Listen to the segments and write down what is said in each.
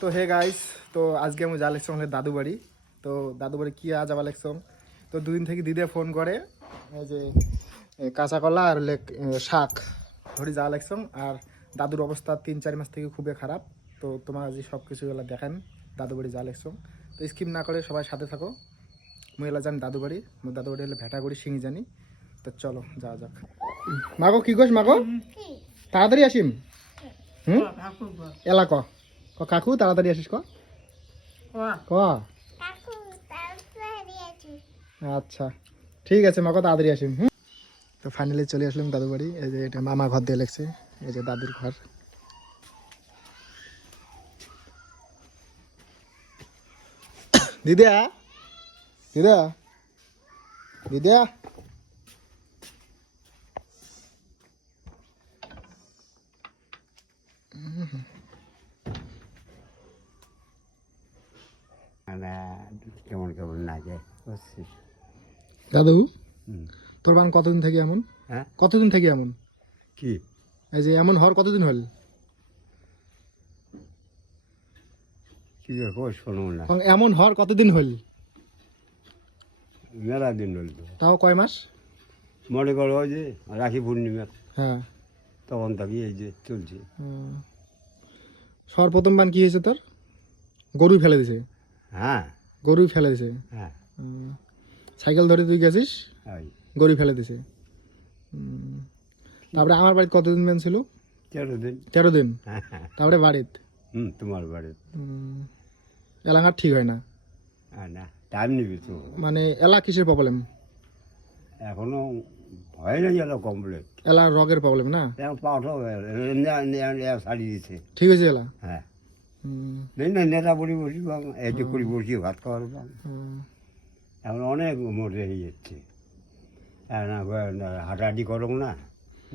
তো hey guys, তো আজকে আমি যা লেগছ দাদু বাড়ি। তো দাদু বাড়ি কি আজ আবার লেগছ। তো দুদিন থেকে দিদে ফোন করে এই যে কাঁচা কলা আর শাক ধরি যা লেগছ। আর দাদুর অবস্থা 3-4 মাস থেকে খুবই খারাপ। তো তোমার আজ সব কিছু এলা দেখেন দাদু বাড়ি যা লেগছ। তো স্কিপ না করে সবাই সাথে থাকো। মুই এলা জানি দাদু বাড়ি, মোর দাদু বাড়ি হলে ভেটা করি শিঙি জানি। তো চলো যাওয়া যাক। মাগো কি কস মাগো, তাড়াতাড়ি আসিম। এলা ক কাকু তাড়াতাড়ি আসিস ক ক। আচ্ছা ঠিক আছে মাকে তাড়াতাড়ি আসিম। তো ফাইনালি চলে আসলাম দাদু বাড়ি। এই যে এটা মামা ঘর দিয়ে লেগছে, এই যে দাদুর ঘর। দিদা দিদা দিদা কেমন কেমন লাগে বুঝছিস? দাদু তোর বান কতদিন থেকে এমন? হ্যাঁ কতদিন থেকে এমন? কি এই যে এমন হওয়ার কতদিন হল? কি শোনো না, এমন হওয়ার কতদিন হল? মেলা দিন হল তো। তাও কয় মাস? মনে করো ওই যে রাখি পূর্ণিমা হ্যাঁ তখন থাকি এই যে চলছে। সর্বপ্রথম বান কি হয়েছে তোর? গরুই ফেলে দিছে? হ্যাঁ গরুই ফেলে দিছে। হ্যাঁ সাইকেল ধরে তুই গেছিস, ওই গরু ফেলে দিছে। তারপরে আমার বাড়িতে কতদিন ম্যান ছিল? 13 দিন। 13 দিন। হ্যাঁ হ্যাঁ তারপরে বাড়িত তোমার বাড়ি এলাকার ঠিক হয় না না, টাইম নিবি তো। মানে এলা কিসের প্রবলেম? এখনো হয় না গেল কমপ্লিট। এলা রগের প্রবলেম না? এখন পাওয়াটাও ছাড়িয়ে দিচ্ছে। ঠিক আছে এলা। হ্যাঁ নেই না, নেতা বড়ি বসি এই যে করি বসি ভাত খাওয়ার এখন অনেক মরে হয়ে যাচ্ছে। হাঁটাহাঁটি করো না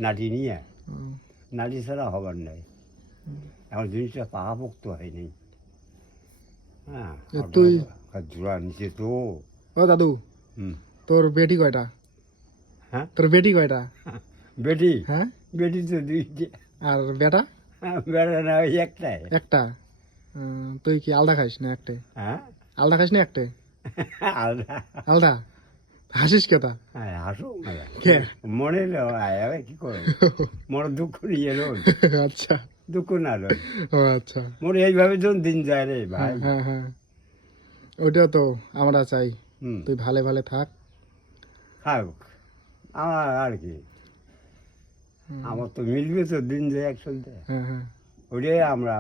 নাটি নিয়ে, নাটি ছাড়া হবার নাই। এখন জিনিসটা পাকাপোক্ত হয়নি। হ্যাঁ তুই জোড়া নিচে তো। ও দাদু তোর বেটি কয়টা? হ্যাঁ তোর বেটি কয়টা? বেটি? হ্যাঁ বেটি তো 2টে। আর বেটা? বেটা না, ওই একটাই। একটা। তুই কি আলাদা খাইস না একটে? হ্যাঁ আলাদা খাইস না একটে? আলাদা। আলাদা? হাসিস কেতা? হ্যাঁ হাসো কে? মনে কি করো, মনে দুঃখ নিয়ে এলো। আচ্ছা দুঃখ না লো, ও আচ্ছা। মনে এইভাবে যখন দিন যায় রে ভাই। হ্যাঁ হ্যাঁ ওইটাও তো আমরা চাই হুম তুই ভালো ভালো থাক। থাক, আমার আর কি, আমার তো মিলবে তো দিন যায় একসাথে। হ্যাঁ হ্যাঁ ওইটাই আমরা